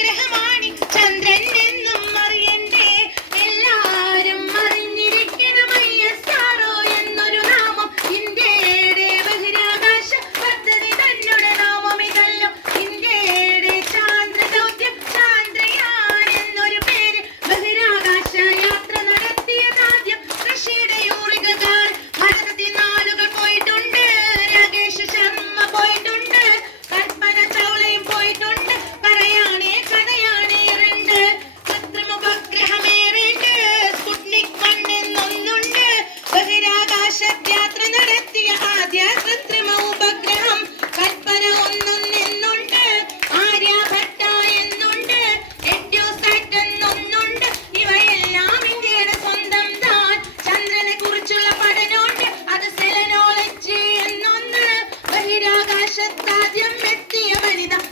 ഗ്രഹമാണി ചന്ദ്രൻ. கஷத்தாஜ்யம் வெட்டிய மனிதம்